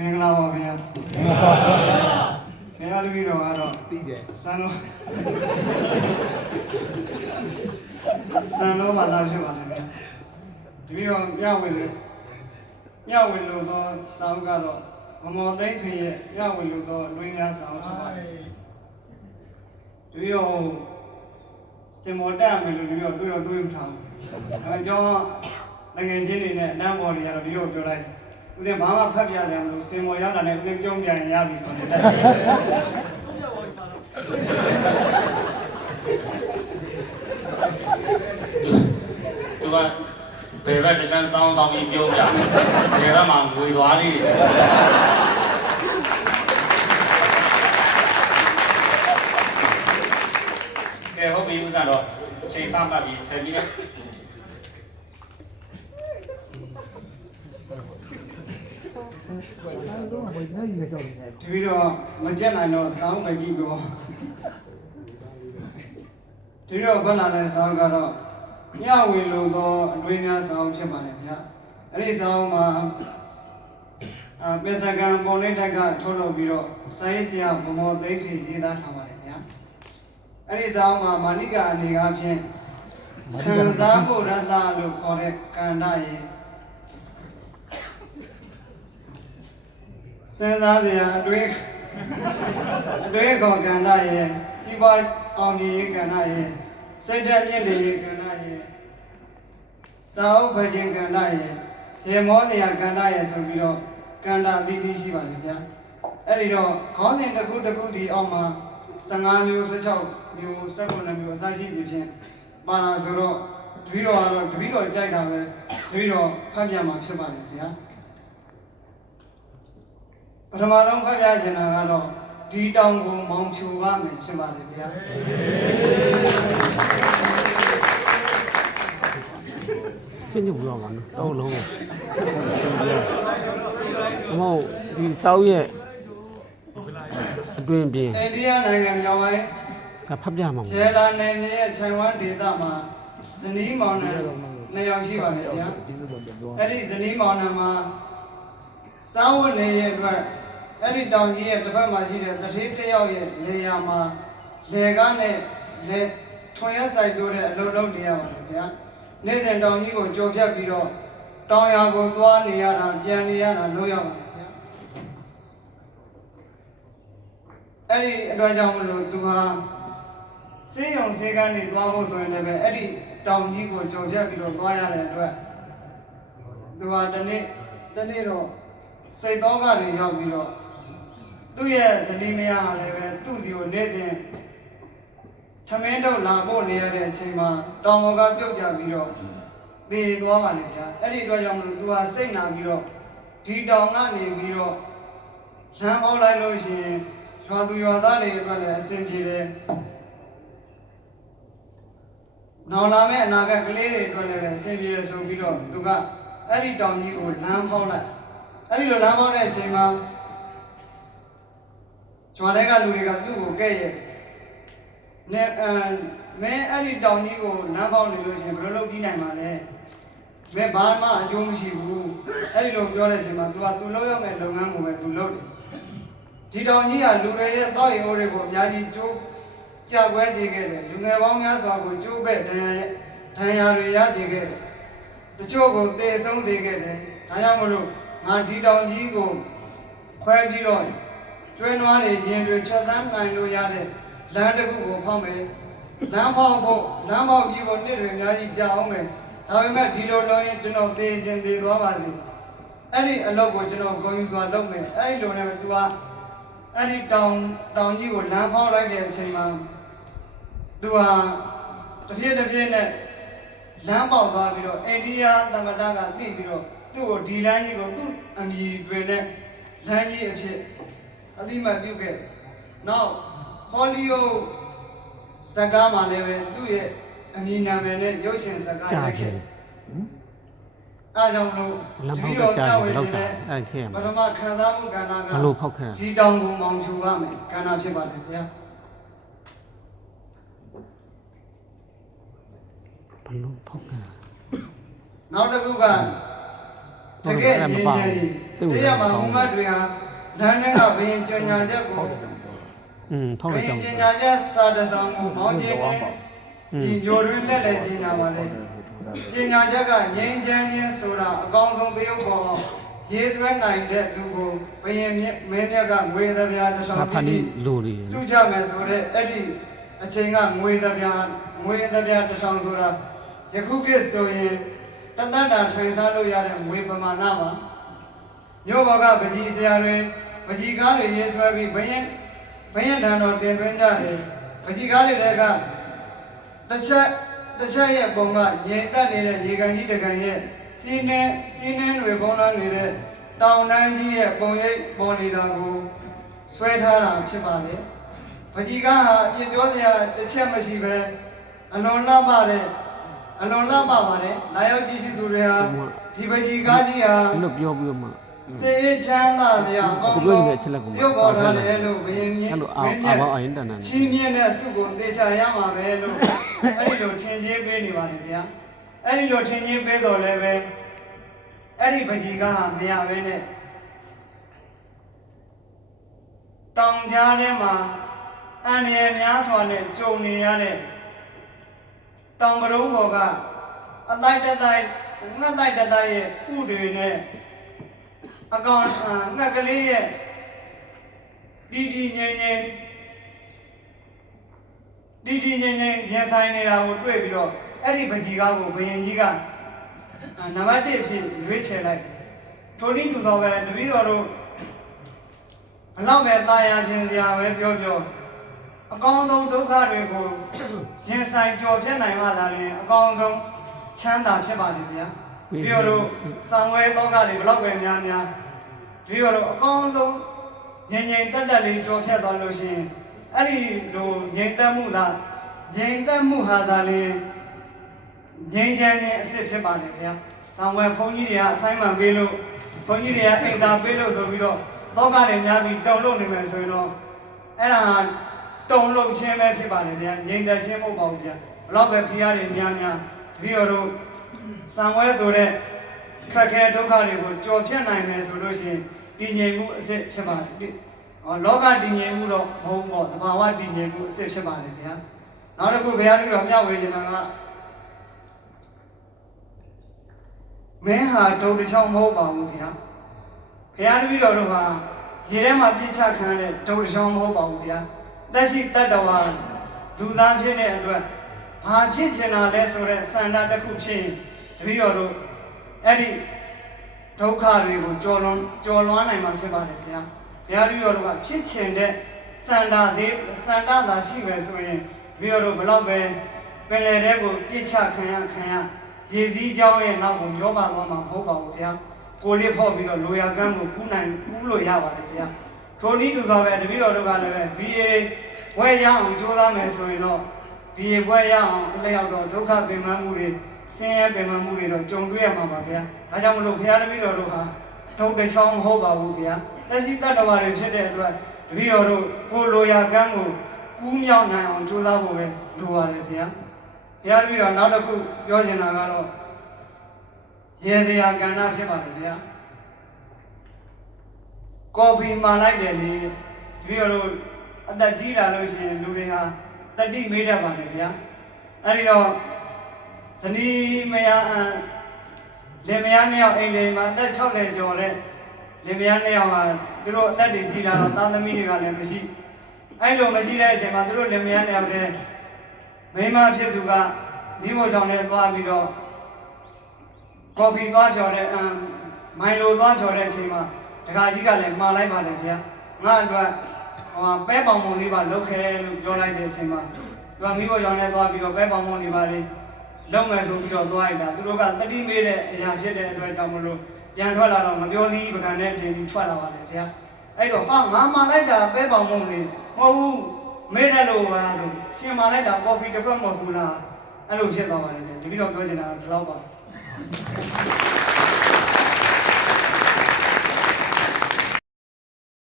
မင်္ဂလာပါဗျာခင်ဗျားတို့ပြီးတော့ကတော့သိတယ်စံလုံးစံလုံးမှာလာဖြစ်ပါလေဗျာဒီပြီးတော့မြဝင်လေမြဝင်လို့တော့စောင်းကတော့မမော်သိမ့်ခင်ရဲ့မြဝင်လို့တော့လွင်းများစောင်းဖြစ်ပါတယ်ဒီပြီးတော့စင်မော်တက်မယ်လို့ဒီပြီးတော့တွေးတော့တွေးမထားဘူးအဲကြောင့်ငငယ်ချင်းတွေနဲ့လမ်းပေါ်တွေကတော့ဒီလိုပြောလိုက် ဦးဇင်းဘာမှဖတ်ပြရတယ်မလို့စင်မော်ရတာနဲ့ဦးဇင်းပြုံးပြန်ရပြီဆိုတော့သူကဘယ်ဘက်တစ်ချမ်းစောင်းဆောင်ပြီးပြောပြဘယ်ဘက်မှာငွေသွားလေးတွေကဲဟုတ်ပြီဦးဇန်တော့ချိန်စမှတ်ပြီး10မိနစ် ဒီပြီးတော့မကြက်နိုင်တော့စောင်းပဲကြည့်ပြောဒီတော့ဘက်လာတဲ့စောင်းကတော့ညဝင်လို့တော့အတွင်းများစောင်းဖြစ်ပါလေဗျာအဲ့ဒီစောင်းမှာအပစ္စကံပုံလေးတက်ကထုတ်လုပ်ပြီးတော့စာရေးဆရာဘမောသိမ့်ဖြေရေးသားထားပါတယ်ဗျာအဲ့ဒီစောင်းမှာမာဏိကအနေကားဖြင့်ခံစားဖို့ရတ္တလို့ခေါ်တဲ့ကန္တရဲ့ စဉ်းစားစရာအတွေ့အတွေ့ခေါ်ကန္တရဲ့ကြီးပွားအောင်မြင်ရေးကန္တရဲ့စိတ်ဓာတ်မြင့်တဲ့ရေးကန္တရဲ့စာအုပ်ဖခြင်းကန္တရဲ့ရေမောစရာကန္တရဲ့ဆိုပြီးတော့ကန္တအသီးသီးရှိပါလေဗျာအဲ့ဒီတော့ခေါင်းစဉ်တစ်ခုတစ်ခုစီအောက်မှာ15မျိုး16မျိုး19မျိုးအစရှိသည်ဖြင့်ပါလာဆိုတော့တပည့်တော်ကတော့တပည့်တော်ကြိုက်တာပဲတပည့်တော်ဖတ်ပြမှာဖြစ်ပါလေဗျာ ပထမဆုံးဖတ်ပြချင်တာကတော့ဒီတောင်ကိုမောင်ဖြူပါမယ်ဖြစ်ပါတယ်ဗျာချင်းချင်းပြောပါနော်တော့လုံးမဟုတ်ဒီစောက်ရဲ့အတွင်ပြင်အိန္ဒိယနိုင်ငံမြောက်ပိုင်းကဖတ်ပြမှာမဂျေလာနယ်မြေရဲ့ခြံဝန်းဒေသမှာဇနီးမောင်နှံနှစ်ယောက်ရှိပါတယ်ဗျာအဲ့ဒီဇနီးမောင်နှံမှာစောင်းဝတ်နေရဲ့အတွက် အဲ့ဒီတောင်ကြီးရဲ့တစ်ဖက်မှာရှိတဲ့တတိတစ်ယောက်ရဲ့နေရာမှာလေကားနဲ့လေထွန်ရက်ဆိုင်တိုးတဲ့အလုံးလုံးနေရပါတယ်ဗျာနေ့စဉ်တောင်ကြီးကိုကြော်ဖြတ်ပြီးတော့တောင်ယာကိုသွားနေရတာပြန်နေရတာလို့ရပါတယ်ဗျာအဲ့ဒီအတွက်ကြောင့်မလို့သူဟာစေးရုံစေးကန်းနေသွားဖို့ဆိုရင်လည်းပဲအဲ့ဒီတောင်ကြီးကိုကြော်ပြတ်ပြီးတော့သွားရတဲ့အတွက်သူဟာဒီနေ့ဒီနေ့တော့စိတ်တော်ကနေရောက်ပြီးတော့ သူ့ရဲ့ဇနီးမယားကလည်းပဲသူ့စီကိုနေ့စဉ်ထမင်းတော့လာဖို့နေရတဲ့အချိန်မှာတောင်ပေါ်ကပြုတ်ကြပြီးတော့သေသွားပါလေဗျာအဲ့ဒီအတွက်ကြောင့်မလို့သူဟာစိတ်နာပြီးတော့ဒီတောင်ကနေပြီးတော့လမ်းပေါက်လိုက်လို့ရှိရင်ရွာသူရွာသားတွေအတွက်လည်းအဆင်ပြေတယ်။နောက်လာမယ့်အနာဂတ်ကလေးတွေအတွက်လည်းပဲအဆင်ပြေတယ်ဆိုပြီးတော့သူကအဲ့ဒီတောင်ကြီးကိုလမ်းပေါက်လိုက်။အဲ့ဒီလိုလမ်းပေါက်တဲ့အချိန်မှာ ကျွာတဲ့ကလူတွေကသူ့ကိုကဲ့ရဲ့။နဲ့အဲမင်းအဲ့ဒီတောင်ကြီးကိုလမ်းပေါက်နေလို့ရှိရင်ဘယ်လိုလုပ်ပြီးနိုင်မှာလဲ။မဲဘာမှအကျိုးမရှိဘူးအဲ့ဒီလိုပြောတဲ့အချိန်မှာ तू က तू လုပ်ရမယ့်လုပ်ငန်းကိုပဲ तू လုပ်တယ်ဒီတောင်ကြီးကလူတွေရဲ့တောက်ရီအိုးတွေကိုအများကြီးကျိုးကြကွဲစေခဲ့တယ်လူငယ်ပေါင်းများစွာကိုကျိုးပဲ့ဒဏ်ရာဒဏ်ရာတွေရစေခဲ့တယ်တချို့ကိုသေဆုံးစေခဲ့တယ်ဒါကြောင့်မလို့ငါဒီတောင်ကြီးကိုခွဲပြီးတော့ ကျွဲနွားတွေရင်တွေဖြတ်သန်းနိုင်လို့ရတဲ့လမ်းတစ်ခုကိုဖောက်မယ်လမ်းဖောက်ဖို့လမ်းဖောက်ပြီးဖို့နှစ်တွေအများကြီးကြာအောင်မယ်ဒါပေမဲ့ဒီလိုလုပ်ရင်ကျွန်တော်သေခြင်းသေသွားပါစေအဲ့ဒီအလုပ်ကိုကျွန်တော်ဂုဏ်ယူစွာလုပ်မယ်အဲ့ဒီလိုနဲ့ပဲ तू ကအဲ့ဒီတောင်တောင်ကြီးကိုလမ်းဖောက်လိုက်တဲ့အချိန်မှာသူဟာတစ်ပြည့်တစ်ပြည့်နဲ့လမ်းပေါက်သွားပြီးတော့အိန္ဒိယသမ္မတကသိပြီးတော့သူ့ကိုဒီလမ်းကြီးကိုသူ့အမည်တွင်နဲ့လမ်းကြီးအဖြစ် အတိမတ်ပြုခဲ့တယ်။နောက်ဟောလီယိုစကားမှာလည်းပဲသူ့ရဲ့အမည်နာမည်နဲ့ရုပ်ရှင်စကားကြာရိုက်ချခဲ့င်တယ်။အဲဒါကြောင့်မလို့လမ်းပေါက်ကကြာတယ်လောက်တာအဲ့ထဲပမှာထမခံစားမှုကဏ္ဍကဘလို့ဖောက်ခဲ့တာဒီတောင်ကိုမောင်ချူရမယ်ကဏ္ဍဖြစ်ပါတယ်ဗျာဘလို့ဖောက်ခဲ့တာနောက်တစ်ခုကတကယ်ရင်းချင်စိတ်ဝင်တရစားမှာကောဘုံင်းကတွေဟာ နန်းထဲကဘယင်ကြညာချက်ကိုอืมဖောက်ဘတဲ့ယင်ကြောင့်ကြညာချက်စာတစောင်ကိုမောင်းခြင်းနဲ့ဒီညိုတွင်လက်လည်းကြညာပါလေကြညာချက်ကငြိမ်းချမ်းခြင်းဆိုတာအကောင်းဆုံးသရုပ်ပေါ်ရေးဆွဲနိုင်တဲ့သူကိုဘယင်မြတ်မင်းမြတ်ကငွေသဗျာတစ်ဆောင်စာဖတ်ပြီးနေလို့နေစုကြမယ်ဆိုတော့အဲ့ဒီအချိန်ကငွေသဗျာငွေသဗျာတစ်ဆောင်ဆိုတာယခုခေတ်ဆိုရင်တသက်တာထိုင်စားလို့ရတဲ့ငွေပမာဏပါ မြို့ဘော်ကပကြီးဆရာတွေပကြီးကားတွေရေးဆွဲပြီးဘယင်ဘယင်တန်တော်တင်သွင်းကြတယ်ပကြီးကားတွေတဲ့ကတစ်ချက်တစ်ချက်ရဲ့ပုံကငြိမ်သက်နေတဲ့ရေကန်ကြီးတကန်ရဲ့စီးနှင်းစီးနှင်းတွေပုံလားနေတဲ့တောင်တန်းကြီးရဲ့ပုံရိပ်ပေါ်နေတာကိုဆွဲထားတာဖြစ်ပါလေပကြီးကားဟာအပြစ်ပြောစရာတစ်ချက်မရှိပဲအလွန်လှပတဲ့အလွန်လှပပါတယ်လာရောက်ကြည့်စီသူတွေဟာဒီပကြီးကားကြီးဟာလို့ပြောပြီးတော့မှ စေချမ်းသာတရားကောင်းကိုပြောနေတဲ့အချက်လက်ကိုရုပ်ပေါ်ထားတယ်လို့ဘယင်မြင့်အဲ့လိုအာဘယင်မြအာင့်ဘောအရင်တန်တန်ချီးမြင့်တဲ့စုကိုသေချာရမှာပဲလို့အဲ့ဒီလိုထင်ကြီးပေးနေပါတယ်ဗျာအဲ့ဒီလိုထင်ကြီးပေးတော်လည်းပဲအဲ့ဒီပကြီးကဟာမရပဲနဲ့တောင်ကြားထဲမှာအန္တရာယ်များစွာနဲ့ကြုံနေရတဲ့တောင်ကရုံးဘော်ကအတိုက်တက်တိုက်ငှက်တိုက်တက်တိုက်ရဲ့ဥတွေနဲ့ အကောင်အာငှက်ကလေးရဲ့ဒီဒီငိမ့်ငိမ့်ဒီဒီငိမ့်ငိမ့်ရင်ဆိုင်နေတာကိုတွေ့ပြီးတော့အဲ့ဒီပကြီးကားကိုဘယင်ကြီးကအာနံပါတ်1ဖြစ်ရွေးချယ်လိုက်ထိုနည်းတူသောပဲတပည့်တော်တို့ဘလောက်ပဲตายရခြင်းစရာပဲပြောပြောအကောင်းဆုံးဒုက္ခတွေကိုရင်ဆိုင်ကြော်ဖြတ်နိုင်မှသာလျှင်အကောင်းဆုံးချမ်းသာဖြစ်ပါလိမ့်ဗျာ ပြီးတော့တို့သံဝဲသောကတွေဘလောက်ပဲများများပြီးတော့အကောင်းဆုံးငြိမ်ငြိမ်တက်တက်လေးကြော်ဖြတ်သွားလို့ရှိရင်အဲ့ဒီလိုငြိမ်သက်မှုသာငြိမ်သက်မှုဟာသာလျှင်ငြိမ်ချမ်းခြင်းအစ်စ်ဖြစ်ပါလေဗျာသံဝဲဘုန်းကြီးတွေကအဆိုင်မှန်ပေးလို့ဘုန်းကြီးတွေကအိမ်သာပေးလို့ဆိုပြီးတော့သောကတွေများပြီးတုံလို့နေမယ်ဆိုရင်တော့အဲ့ဒါတုံလို့ခြင်းပဲဖြစ်ပါလေဗျာငြိမ်သက်ခြင်းမဟုတ်ပါဘူးဗျာဘလောက်ပဲဖိအားတွေများများတပည့်တော် တို့သံဝဲဆိုတဲ့ခက်ခဲဒုက္ခတွေကိုကြော်ဖြတ်နိုင်မယ်ဆိုလို့ရှိရင်တည်ငြိမ်မှုအစ်စ်ဖြစ်ပါလေဟောလောကတည်ငြိမ်မှုတော့မဟုတ်ပေါ့တဘာဝတည်ငြိမ်မှုအစ်စ်ဖြစ်ပါလေဗျာနောက်တစ်ခုဘုရားတပည့်တော်မျှဝေခြင်းမှာကမင်းဟာဒုံတစ်ချောင်းမဟုတ်ပါဘူးခင်ဗျာဘုရားတပည့်တော်တို့ဟာရေထဲမှာပြစ်ချခံတဲ့ဒုံတစ်ချောင်းမဟုတ်ပါဘူးဗျာတက်ရှိတတ္တဝါလူသားဖြစ်တဲ့အတွက် ဘာဖြစ်ချင်တာလဲဆိုတဲ့စန္ဒတစ်ခုဖြစ်ရင်တပည့်တော်တို့အဲ့ဒီဒုက္ခတွေကိုကြော်လွန်ကြော်လွှမ်းနိုင်မှာဖြစ်ပါတယ်ဗျာဘုရားတပည့်တော်တို့ကဖြစ်ချင်တဲ့စန္ဒသေးစန္ဒသာရှိမယ်ဆိုရင်တပည့်တော်တို့ဘယ်တော့ပဲပင်လယ်ထဲကိုပြစ်ချခံရခံရရေစည်းကြောင်းရဲ့နောက်ကိုရောပါသွားမှာမဟုတ်ပါဘူးဗျာကိုလေးဖော့ပြီးတော့လိုရာကန်းကိုကူးနိုင်ကူးလို့ရပါတယ်ခင်ဗျာထိုနည်းတူသောပဲတပည့်တော်တို့ကလည်းပဲ BA ဘွဲရအောင်ကြိုးစားမယ်ဆိုရင်တော့ BA ဘွဲရအောင်အလျောက်တော့ဒုက္ခပင်ပန်းမှုတွေဆင်းရဲပင်ပန်းမှုတွေတော့ကြုံတွေ့ရမှာပါဗျာဒါကြောင့်မလို့ဘုရားတပည့်တော်တို့ဟာဒုက္ခချောင်းမဟုတ်ပါဘူးခင်ဗျာသက်ရှိတတ္တဝါတွေဖြစ်တဲ့အတွက်တပည့်တော်တို့ကိုလိုရာကန်းကိုကူးမြောက်နိုင်အောင်ကြိုးစားဖို့ပဲလိုပါတယ်ခင်ဗျာဘုရားတပည့်တော်နောက်တစ်ခုပြောချင်တာကတော့ရေတရားကဏ္ဍဖြစ်ပါလေဗျာကော်ဖီမှလိုက်တယ်လေပြီးတော့အသက်ကြီးလာလို့ရှိရင်လူတွေဟာ တတိမေးတတ်ပါလေဗျာအဲ့ဒီတော့ဇနီးမယားအန်လင်မယားနှစ်ယောက်အိမ်လေးမှာအသက်60ကျော်တဲ့လင်မယားနှစ်ယောက်ဟာသူတို့အသက်တွေကြီးလာတော့သားသမီးတွေကလည်းမရှိအဲ့လိုမရှိတဲ့အချိန်မှာသူတို့လင်မယားနှစ်ယောက်တဲ့မိန်းမဖြစ်သူကမိဖို့ကြောင့်လည်းသွားပြီးတော့ကော်ဖီသွားကြော်တဲ့အမ်မိုင်လိုသွားကြော်တဲ့အချိန်မှာဒကာကြီးကလည်းမှားလိုက်ပါတယ်ဗျာငါအတွက် ဟိုပဲပေါင်မုံလေးပါလုတ်ခဲလို့ပြောလိုက်တဲ့အချိန်မှာသူကမိဖို့ကြောင့်လည်းသွားပြီးတော့ပဲပေါင်မုံလေးပါလေးလုံမယ်ဆိုပြီးတော့သွားလိုက်တာသူတို့ကတတိမေးတဲ့အရာဖြစ်တဲ့အတွက်ကြောင့်မလို့ပြန်ထွက်လာတော့မပြောသေးပကံနဲ့တင်ပြီးထွက်လာပါတယ်ဗျာအဲ့တော့ဟာငါမှားလိုက်တာပဲပေါင်မုံလေးမဟုတ်ဘူးမေးတယ်လို့ပါလို့ရှင်မှားလိုက်တာကော်ဖီတစ်ခွက်မဟုတ်ဘူးလားအဲ့လိုဖြစ်သွားပါတယ်ဗျာတတိတော့ပြောချင်တာတော့ဒီလောက်ပါ